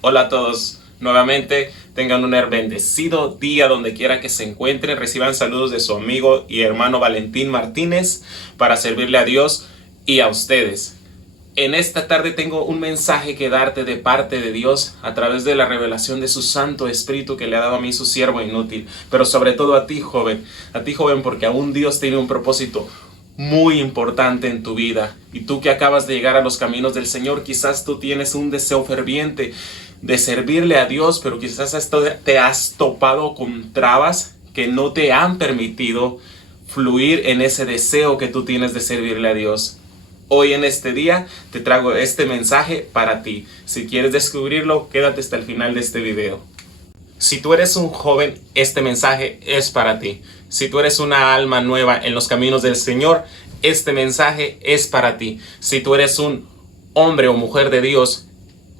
Hola a todos, nuevamente tengan un bendecido día donde quiera que se encuentren. Reciban saludos de su amigo y hermano Valentín Martínez para servirle a Dios y a ustedes. En esta tarde tengo un mensaje que darte de parte de Dios a través de la revelación de su Santo Espíritu que le ha dado a mí su siervo inútil, pero sobre todo a ti joven porque aún Dios tiene un propósito muy importante en tu vida. Y tú que acabas de llegar a los caminos del Señor, quizás tú tienes un deseo ferviente de servirle a Dios, pero quizás te has topado con trabas que no te han permitido fluir en ese deseo que tú tienes de servirle a Dios. Hoy en este día te traigo este mensaje para ti. Si quieres descubrirlo, quédate hasta el final de este video. Si tú eres un joven, este mensaje es para ti. Si tú eres una alma nueva en los caminos del Señor, este mensaje es para ti. Si tú eres un hombre o mujer de Dios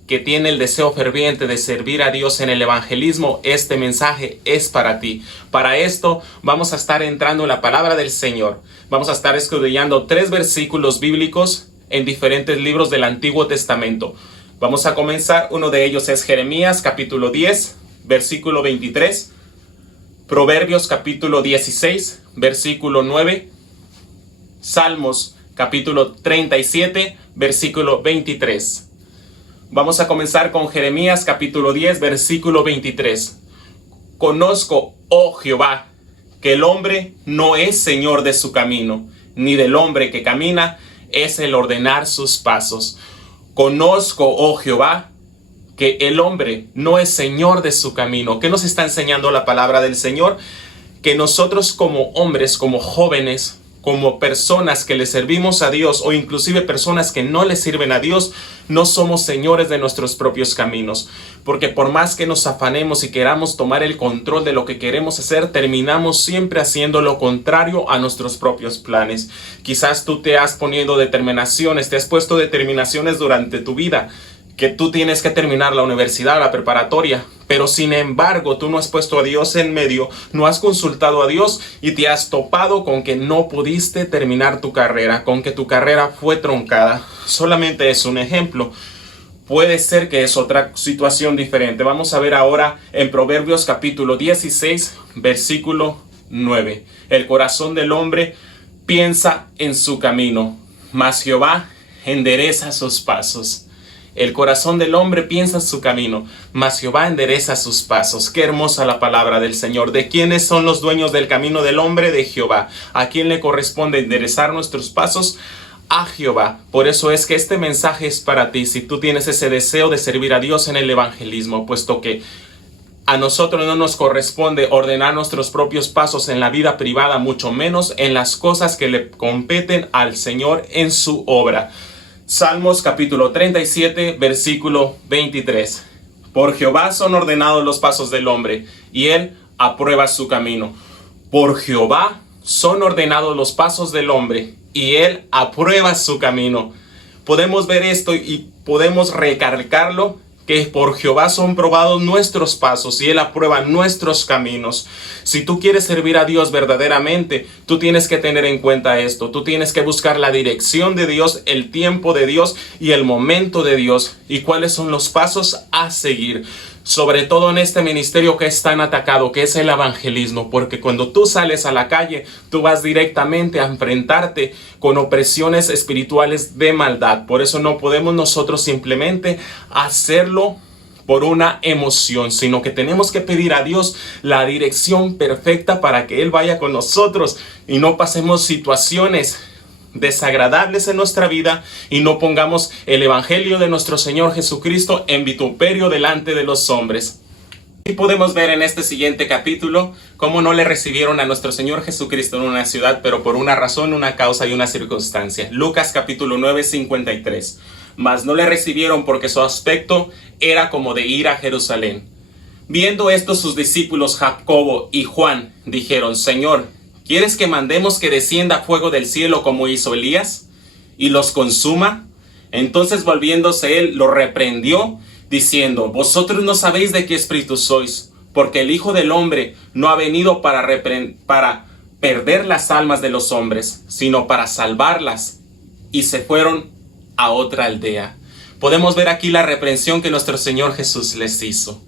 que tiene el deseo ferviente de servir a Dios en el evangelismo, este mensaje es para ti. Para esto vamos a estar entrando en la palabra del Señor. Vamos a estar escudriñando 3 versículos bíblicos en diferentes libros del Antiguo Testamento. Vamos a comenzar. Uno de ellos es Jeremías capítulo 10, versículo 23. Proverbios capítulo 16, versículo 9. Salmos capítulo 37, versículo 23. Vamos a comenzar con Jeremías capítulo 10, versículo 23. Conozco, oh Jehová, que el hombre no es señor de su camino, ni del hombre que camina es el ordenar sus pasos. Conozco, oh Jehová, que el hombre no es señor de su camino. ¿Qué nos está enseñando la palabra del Señor? Que nosotros como hombres, como jóvenes, como personas que le servimos a Dios o inclusive personas que no le sirven a Dios, no somos señores de nuestros propios caminos. Porque por más que nos afanemos y queramos tomar el control de lo que queremos hacer, terminamos siempre haciendo lo contrario a nuestros propios planes. Quizás tú te has puesto determinaciones durante tu vida, que tú tienes que terminar la universidad, la preparatoria, pero sin embargo tú no has puesto a Dios en medio, no has consultado a Dios y te has topado con que no pudiste terminar tu carrera, con que tu carrera fue truncada. Solamente es un ejemplo. Puede ser que es otra situación diferente. Vamos a ver ahora en Proverbios capítulo 16, versículo 9. El corazón del hombre piensa en su camino, mas Jehová endereza sus pasos. El corazón del hombre piensa en su camino, mas Jehová endereza sus pasos. Qué hermosa la palabra del Señor. ¿De quiénes son los dueños del camino del hombre? De Jehová. ¿A quién le corresponde enderezar nuestros pasos? A Jehová. Por eso es que este mensaje es para ti. Si tú tienes ese deseo de servir a Dios en el evangelismo, puesto que a nosotros no nos corresponde ordenar nuestros propios pasos en la vida privada, mucho menos en las cosas que le competen al Señor en su obra. Salmos capítulo 37, versículo 23. Por Jehová son ordenados los pasos del hombre, y él aprueba su camino. Por Jehová son ordenados los pasos del hombre, y él aprueba su camino. Podemos ver esto y podemos recalcarlo, que por Jehová son probados nuestros pasos y él aprueba nuestros caminos. Si tú quieres servir a Dios verdaderamente, tú tienes que tener en cuenta esto. Tú tienes que buscar la dirección de Dios, el tiempo de Dios y el momento de Dios. Y cuáles son los pasos a seguir. Sobre todo en este ministerio que es tan atacado, que es el evangelismo, porque cuando tú sales a la calle, tú vas directamente a enfrentarte con opresiones espirituales de maldad. Por eso no podemos nosotros simplemente hacerlo por una emoción, sino que tenemos que pedir a Dios la dirección perfecta para que Él vaya con nosotros y no pasemos situaciones desagradables en nuestra vida y no pongamos el evangelio de nuestro Señor Jesucristo en vituperio delante de los hombres. Y podemos ver en este siguiente capítulo cómo no le recibieron a nuestro Señor Jesucristo en una ciudad, pero por una razón, una causa y una circunstancia. Lucas capítulo 9, 53. Mas no le recibieron porque su aspecto era como de ir a Jerusalén. Viendo esto, sus discípulos Jacobo y Juan dijeron: Señor, ¿quieres que mandemos que descienda fuego del cielo como hizo Elías y los consuma? Entonces volviéndose él, lo reprendió, diciendo: Vosotros no sabéis de qué espíritu sois, porque el Hijo del Hombre no ha venido para perder las almas de los hombres, sino para salvarlas. Y se fueron a otra aldea. podemos ver aquí la reprensión que nuestro Señor Jesús les hizo.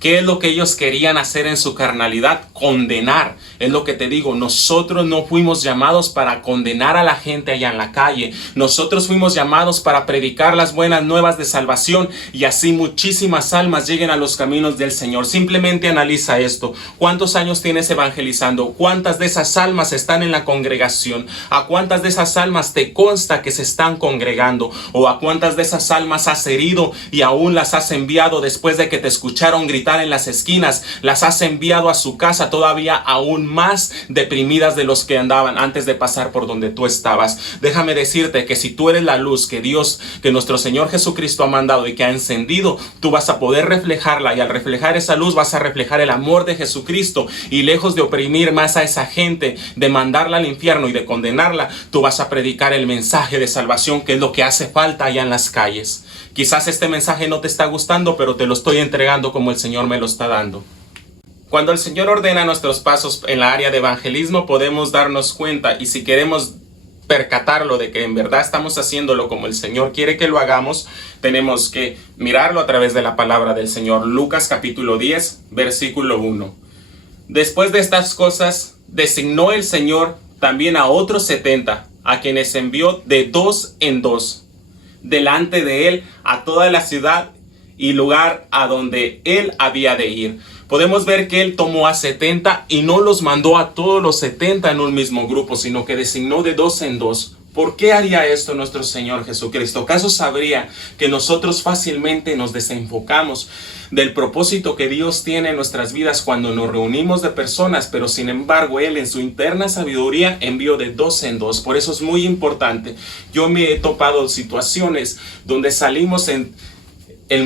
¿Qué es lo que ellos querían hacer en su carnalidad? Condenar. Es lo que te digo, nosotros no fuimos llamados para condenar a la gente allá en la calle. Nosotros fuimos llamados para predicar las buenas nuevas de salvación y así muchísimas almas lleguen a los caminos del Señor. Simplemente analiza esto. ¿Cuántos años tienes evangelizando? ¿Cuántas de esas almas están en la congregación? ¿A cuántas de esas almas te consta que se están congregando? ¿O a cuántas de esas almas has herido y aún las has enviado después de que te escucharon gritar en las esquinas? Las has enviado a su casa todavía aún más deprimidas de los que andaban antes de pasar por donde tú estabas. Déjame decirte que si tú eres la luz que Dios, que nuestro Señor Jesucristo ha mandado y que ha encendido, tú vas a poder reflejarla, y al reflejar esa luz vas a reflejar el amor de Jesucristo, y lejos de oprimir más a esa gente, de mandarla al infierno y de condenarla, tú vas a predicar el mensaje de salvación, que es lo que hace falta allá en las calles. Quizás este mensaje no te está gustando, pero te lo estoy entregando como el Señor me lo está dando. Cuando el Señor ordena nuestros pasos en la área de evangelismo, podemos darnos cuenta, y si queremos percatarlo de que en verdad estamos haciéndolo como el Señor quiere que lo hagamos, tenemos que mirarlo a través de la palabra del Señor. Lucas capítulo 10, versículo 1. Después de estas cosas, designó el Señor también a otros 70, a quienes envió de 2 en 2, delante de él a toda la ciudad y lugar a donde él había de ir. Podemos ver que él tomó a 70 y no los mandó a todos los 70 en un mismo grupo, sino que designó de 2 en 2. ¿Por qué haría esto nuestro Señor Jesucristo? ¿Acaso sabría que nosotros fácilmente nos desenfocamos del propósito que Dios tiene en nuestras vidas cuando nos reunimos de personas, pero sin embargo Él en su interna sabiduría envió de 2 en 2? Por eso es muy importante. Yo me he topado situaciones donde salimos en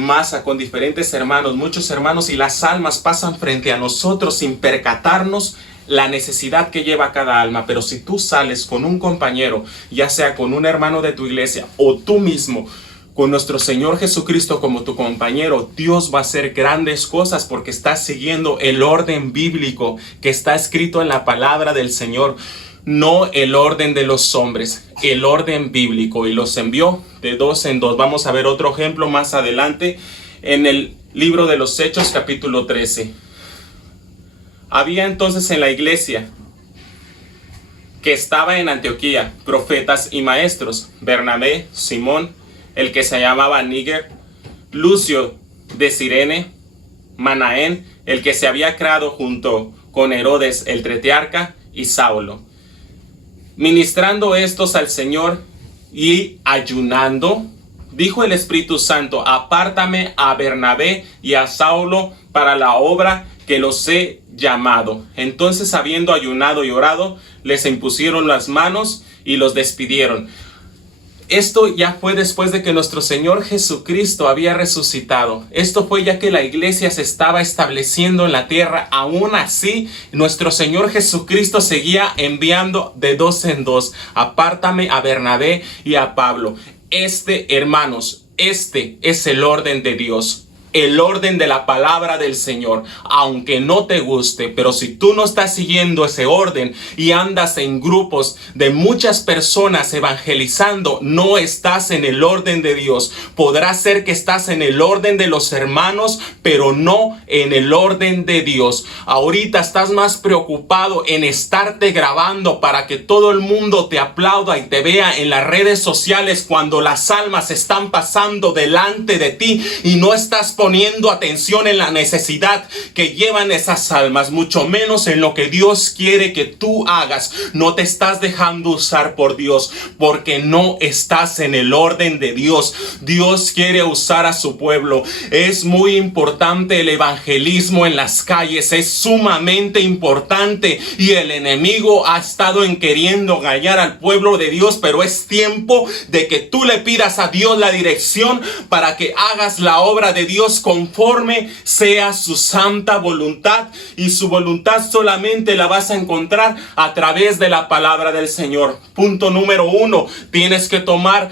masa con diferentes hermanos, muchos hermanos, y las almas pasan frente a nosotros sin percatarnos la necesidad que lleva cada alma. Pero si tú sales con un compañero, ya sea con un hermano de tu iglesia o tú mismo, con nuestro Señor Jesucristo como tu compañero, Dios va a hacer grandes cosas porque estás siguiendo el orden bíblico que está escrito en la palabra del Señor. No el orden de los hombres, el orden bíblico, y los envió de 2 en 2. Vamos a ver otro ejemplo más adelante en el libro de los Hechos capítulo 13. Había entonces en la iglesia que estaba en Antioquía profetas y maestros: Bernabé, Simón, el que se llamaba Níger, Lucio de Cirene, Manaén, el que se había criado junto con Herodes el tetrarca, y Saulo. Ministrando estos al Señor y ayunando, dijo el Espíritu Santo: apártame a Bernabé y a Saulo para la obra que los he llamado. Entonces, habiendo ayunado y orado, les impusieron las manos y los despidieron. Esto ya fue después de que nuestro Señor Jesucristo había resucitado. Esto fue ya que la iglesia se estaba estableciendo en la tierra. Aún así, nuestro Señor Jesucristo seguía enviando de 2 en 2. Apártame a Bernabé y a Pablo. Hermanos, este es el orden de Dios. El orden de la palabra del Señor, aunque no te guste, pero si tú no estás siguiendo ese orden y andas en grupos de muchas personas evangelizando, no estás en el orden de Dios. Podrá ser que estás en el orden de los hermanos, pero no en el orden de Dios. Ahorita estás más preocupado en estarte grabando para que todo el mundo te aplauda y te vea en las redes sociales cuando las almas están pasando delante de ti y no estás poniendo atención en la necesidad que llevan esas almas, mucho menos en lo que Dios quiere que tú hagas. No te estás dejando usar por Dios porque no estás en el orden de Dios. Dios quiere usar a su pueblo. Es muy importante el evangelismo en las calles, es sumamente importante, y el enemigo ha estado queriendo engañar al pueblo de Dios, pero es tiempo de que tú le pidas a Dios la dirección para que hagas la obra de Dios conforme sea su santa voluntad, y su voluntad solamente la vas a encontrar a través de la palabra del Señor. Punto número 1, tienes que tomar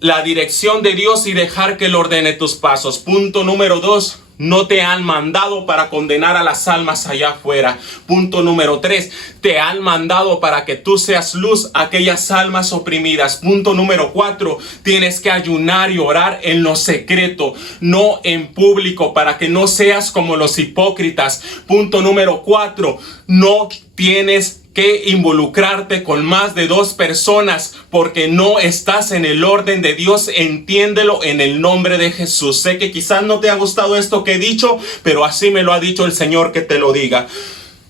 la dirección de Dios y dejar que Él ordene tus pasos. Punto número 2, no te han mandado para condenar a las almas allá afuera. Punto número 3, te han mandado para que tú seas luz a aquellas almas oprimidas. Punto número 4, tienes que ayunar y orar en lo secreto, no en público, para que no seas como los hipócritas. Punto número 4, no tienes que involucrarte con más de 2 personas porque no estás en el orden de Dios. Entiéndelo en el nombre de Jesús. Sé que quizás no te ha gustado esto que he dicho, pero así me lo ha dicho el Señor que te lo diga.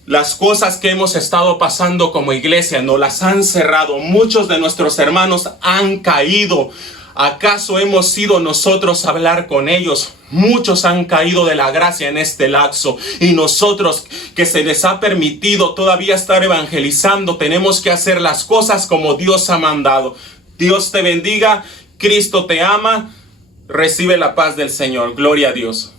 Las cosas que hemos estado pasando como iglesia nos las han cerrado. Muchos de nuestros hermanos han caído. ¿Acaso hemos sido nosotros a hablar con ellos? Muchos han caído de la gracia en este lapso, y nosotros, que se les ha permitido todavía estar evangelizando, tenemos que hacer las cosas como Dios ha mandado. Dios te bendiga, Cristo te ama, recibe la paz del Señor. Gloria a Dios.